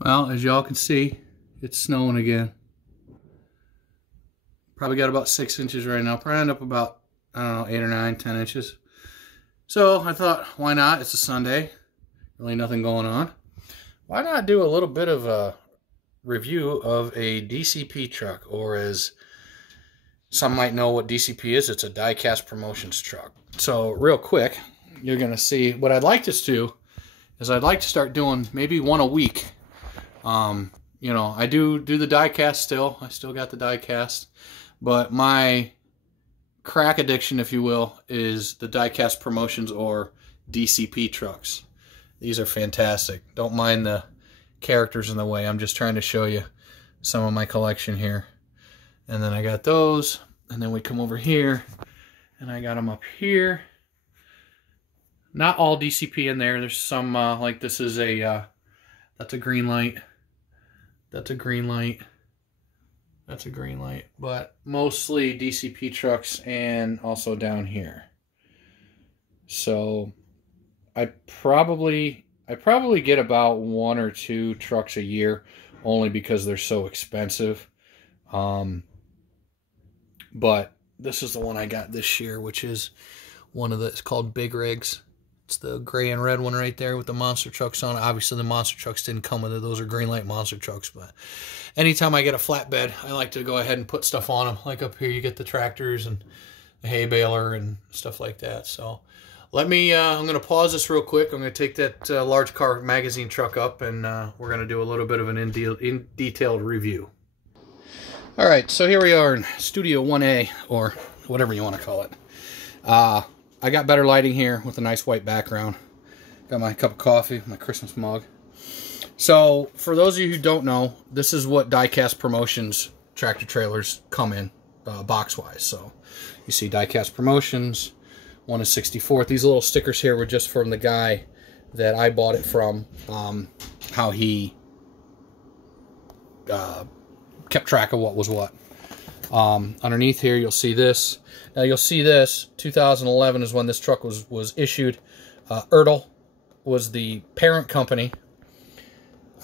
Well, as y'all can see, it's snowing again. Probably got about 6 inches right now. Probably end up about, I don't know, 8 or 9, 10 inches. So I thought, why not? It's a Sunday. Really nothing going on. Why not do a little bit of a review of a DCP truck, or as some might know what DCP is, it's a Diecast Promotions truck. So real quick, you're going to see what I'd like to do is I'd like to start doing maybe one a week. You know, I do the diecast still. I still got the diecast. But my crack addiction, if you will, is the Diecast Promotions or DCP trucks. These are fantastic. Don't mind the characters in the way. I'm just trying to show you some of my collection here. And then I got those. And then we come over here. And I got them up here. Not all DCP in there. There's some, like this is a, that's a green light. That's a green light. That's a green light. But mostly DCP trucks and also down here. So I probably get about 1 or 2 trucks a year only because they're so expensive. But this is the one I got this year, which is one of the, it's called Big Rigs. It's the gray and red one right there with the monster trucks on it. Obviously, the monster trucks didn't come with it. Those are green light monster trucks. But anytime I get a flatbed, I like to go ahead and put stuff on them. Like up here, you get the tractors and the hay baler and stuff like that. So let me, I'm going to pause this real quick. I'm going to take that large car magazine truck up, and we're going to do a little bit of an in-detailed review. All right, so here we are in Studio 1A, or whatever you want to call it. I got better lighting here with a nice white background. Got my cup of coffee, my Christmas mug. So, for those of you who don't know, this is what Diecast Promotions tractor trailers come in, box-wise. So, you see Diecast Promotions, 1 is 64th. These little stickers here were just from the guy that I bought it from, how he kept track of what was what. Underneath here, you'll see this. Now, you'll see this. 2011 is when this truck was issued. Ertl was the parent company.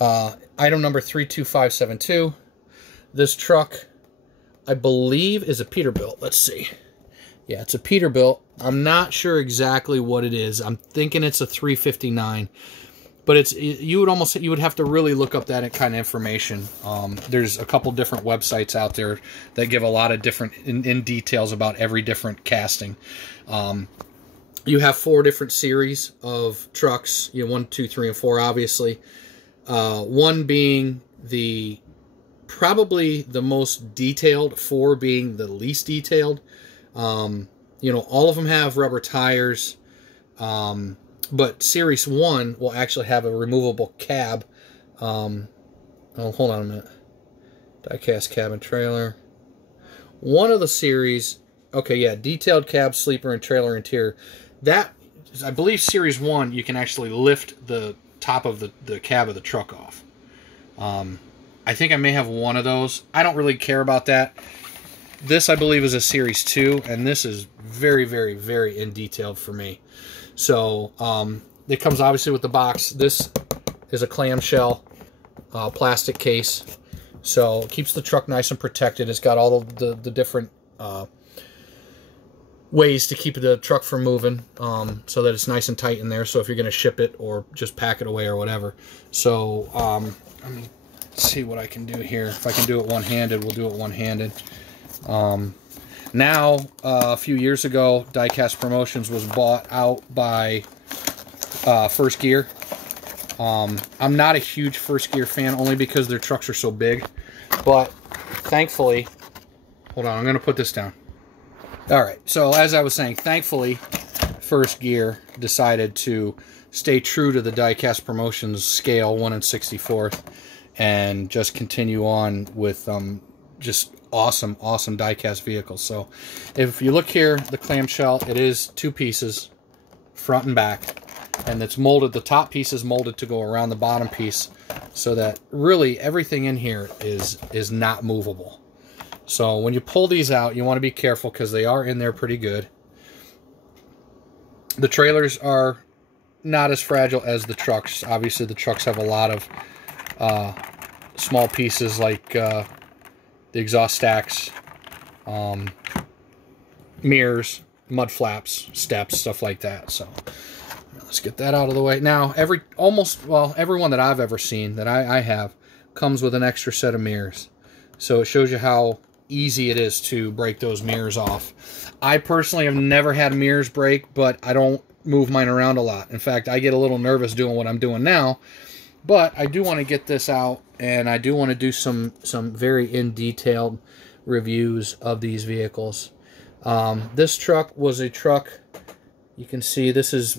Item number 32572. This truck, I believe, is a Peterbilt. Let's see. Yeah, it's a Peterbilt. I'm not sure exactly what it is. I'm thinking it's a 359. But it's, you would have to really look up that kind of information. There's a couple different websites out there that give a lot of different in details about every different casting. You have 4 different series of trucks. You know, 1, 2, 3, and 4, obviously. 1 being probably the most detailed, 4 being the least detailed. You know, all of them have rubber tires. But Series 1 will actually have a removable cab. Oh, hold on a minute. Diecast cab and trailer. One of the series, okay, yeah, detailed cab, sleeper, and trailer interior. That, I believe Series 1, you can actually lift the top of the cab of the truck off. I think I may have one of those. I don't really care about that. This, I believe, is a Series 2, and this is very, very, very in detailed for me. So, it comes obviously with the box. This is a clamshell plastic case. So, it keeps the truck nice and protected. It's got all of the different ways to keep the truck from moving, so that it's nice and tight in there. So, if you're going to ship it or just pack it away or whatever. So, let me see what I can do here. If I can do it one-handed, we'll do it one-handed. Now, a few years ago, Diecast Promotions was bought out by First Gear. I'm not a huge First Gear fan, only because their trucks are so big. But, thankfully, hold on, I'm going to put this down. Alright, so as I was saying, thankfully, First Gear decided to stay true to the Diecast Promotions scale, 1 and 64th, and just continue on with just awesome diecast vehicles. So if you look here, the clamshell, it is 2 pieces, front and back, and it's molded. The top piece is molded to go around the bottom piece, so that really everything in here is not movable. So when you pull these out, you want to be careful because they are in there pretty good. The trailers are not as fragile as the trucks. Obviously, the trucks have a lot of small pieces like the exhaust stacks, mirrors, mud flaps, steps, stuff like that. So let's get that out of the way. Now, everyone that I've ever seen that I have comes with an extra set of mirrors. So it shows you how easy it is to break those mirrors off. I personally have never had mirrors break, but I don't move mine around a lot. In fact, I get a little nervous doing what I'm doing now, but I do want to get this out, and I do want to do some very in-detailed reviews of these vehicles. This truck was a truck, you can see this is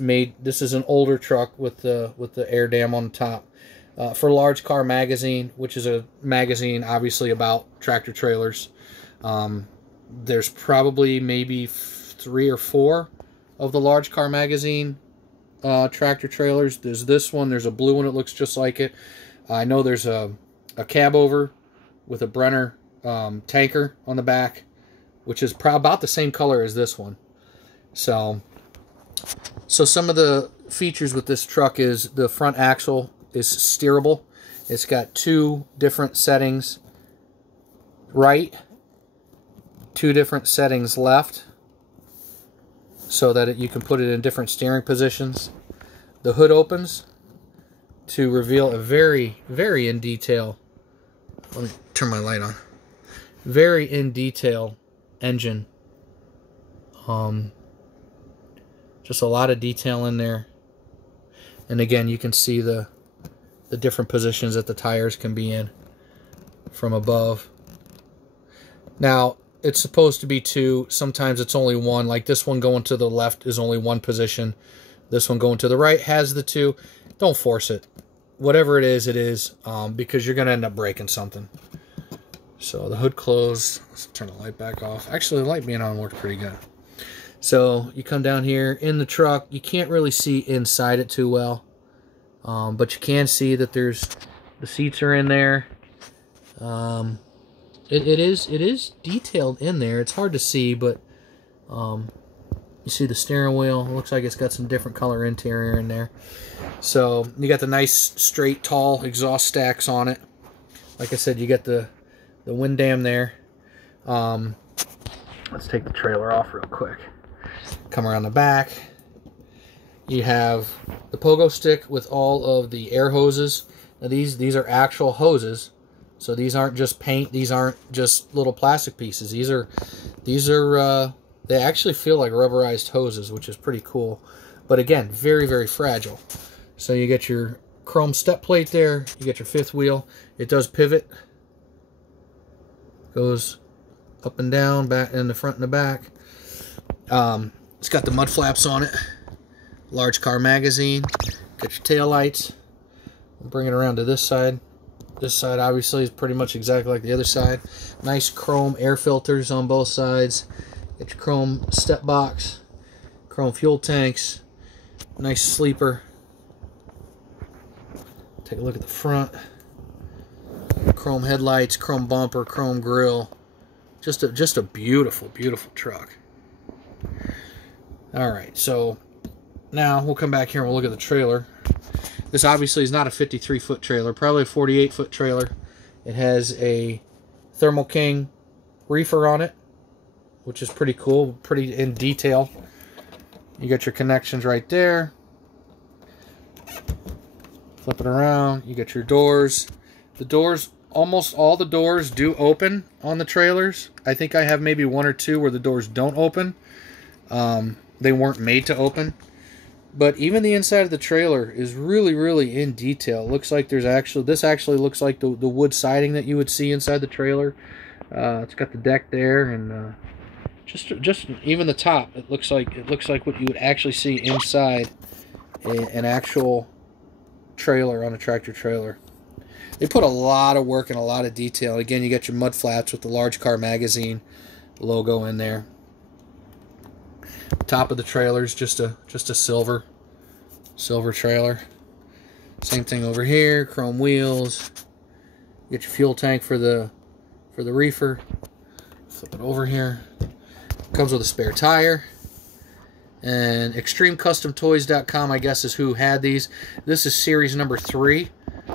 an older truck with the air dam on the top, for Large Car Magazine, which is a magazine obviously about tractor trailers. There's probably maybe 3 or 4 of the Large Car Magazine tractor trailers. There's this one, there's a blue one that looks just like it. I know there's a cab over with a Brenner tanker on the back, which is about the same color as this one. So some of the features with this truck is the front axle is steerable. It's got 2 different settings right, 2 different settings left, so that you can put it in different steering positions. The hood opens to reveal a very, very in detail, let me turn my light on, very in detail engine. Just a lot of detail in there. And again, you can see the different positions that the tires can be in from above. Now, it's supposed to be 2. Sometimes it's only 1. Like this one going to the left is only 1 position. This one going to the right has the 2. Don't force it. Whatever it is, because you're going to end up breaking something. So the hood closed. Let's turn the light back off. Actually, the light being on worked pretty good. So you come down here in the truck. You can't really see inside it too well, but you can see that the seats are in there. It is detailed in there. It's hard to see, but you see the steering wheel. It looks like it's got some different color interior in there. So you got the nice straight tall exhaust stacks on it. Like I said, you got the wind dam there. Let's take the trailer off real quick. Come around the back. You have the pogo stick with all of the air hoses. Now these are actual hoses. So these aren't just paint. These aren't just little plastic pieces. These are they actually feel like rubberized hoses, which is pretty cool. But again, very, very fragile. So you get your chrome step plate there. You get your 5th wheel. It does pivot. Goes up and down, back in the front and the back. It's got the mud flaps on it. Large Car Magazine. Got your tail lights. Bring it around to this side. This side obviously is pretty much exactly like the other side. Nice chrome air filters on both sides. Got your chrome step box. Chrome fuel tanks. Nice sleeper. Take a look at the front. Chrome headlights, chrome bumper, chrome grille. Just a beautiful, beautiful truck. Alright, so now we'll come back here and we'll look at the trailer. This obviously is not a 53-foot trailer, probably a 48-foot trailer. It has a Thermo King reefer on it, which is pretty cool, pretty in detail. You got your connections right there. Flip it around, you got your doors. The doors, almost all the doors do open on the trailers. I think I have maybe 1 or 2 where the doors don't open. They weren't made to open. But even the inside of the trailer is really, really in detail. It looks like this actually looks like the wood siding that you would see inside the trailer. It's got the deck there, and just even the top. It looks like what you would actually see inside an actual trailer on a tractor trailer. They put a lot of work and a lot of detail. Again, you got your mud flaps with the Large Car Magazine logo in there. Top of the trailer is just a silver trailer. Same thing over here. Chrome wheels. Get your fuel tank for the reefer. Flip it over here. Comes with a spare tire. And ExtremeCustomToys.com, I guess, is who had these. This is series number 3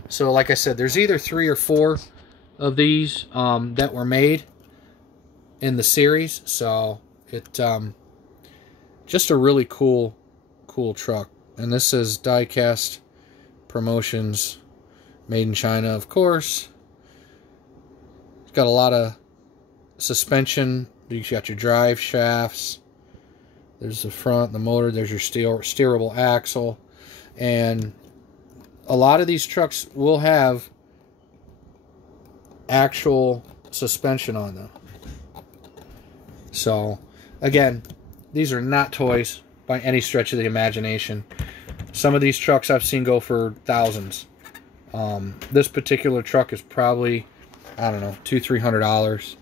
So like I said, there's either 3 or 4 of these that were made in the series. So it just a really cool truck. And this is Diecast Promotions, made in China, of course. It's got a lot of suspension. You got your drive shafts. There's the front, the motor. There's your steerable axle. And a lot of these trucks will have actual suspension on them. So, again, these are not toys by any stretch of the imagination. Some of these trucks I've seen go for thousands. This particular truck is probably, I don't know, $200-300.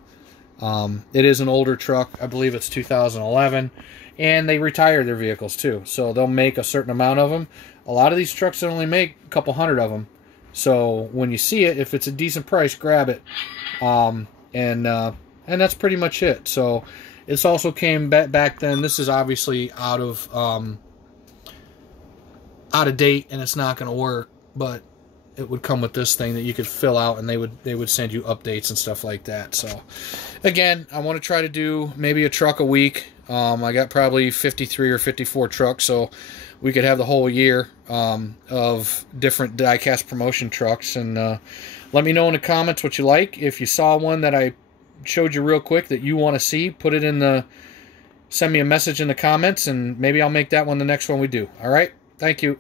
It is an older truck. I believe it's 2011. And they retire their vehicles too. So they'll make a certain amount of them. A lot of these trucks only make a couple hundred of them. So when you see it, if it's a decent price, grab it. And that's pretty much it. So it's also came back then. This is obviously out of date, and it's not going to work. But it would come with this thing that you could fill out, and they would send you updates and stuff like that. So again, I want to try to do maybe a truck a week. I got probably 53 or 54 trucks, so we could have the whole year of different Diecast promotion trucks. And let me know in the comments what you like. If you saw one that I showed you real quick that you want to see, send me a message in the comments, and maybe I'll make that one the next one we do. All right? Thank you.